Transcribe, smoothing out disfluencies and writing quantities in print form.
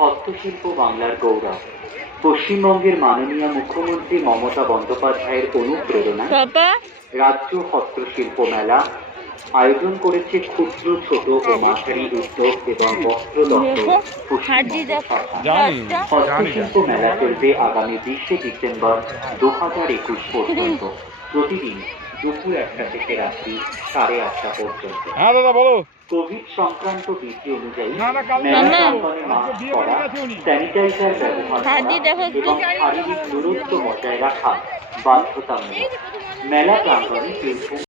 হস্তশিল্প বাংলার গৌরব। পশ্চিমবঙ্গের মাননীয় মুখ্যমন্ত্রী মমতা বন্দ্যোপাধ্যায়ের অনুপ্রেরণায় রাজ্য হস্তশিল্প মেলা আয়োজন করেছে ক্ষুদ্র, ছোট ও মাঝারি উদ্যোগ এবং বস্ত্র দপ্তর। হস্তশিল্প মেলা চলবে আগামী 20 ডিসেম্বর 2021 পর্যন্ত, প্রতিদিন দুপুর 1টা থেকে রাত্রি 8:30 পর্যন্ত। কোভিড সংক্রান্ত বিধি অনুযায়ী মেলা প্রাঙ্গণে মাস্ক পরা, স্যানিটাইজার ব্যবহার এবং শারীরিক দূরত্ব বজায় রাখা বাধ্যতামূলক। মেলা প্রাঙ্গণে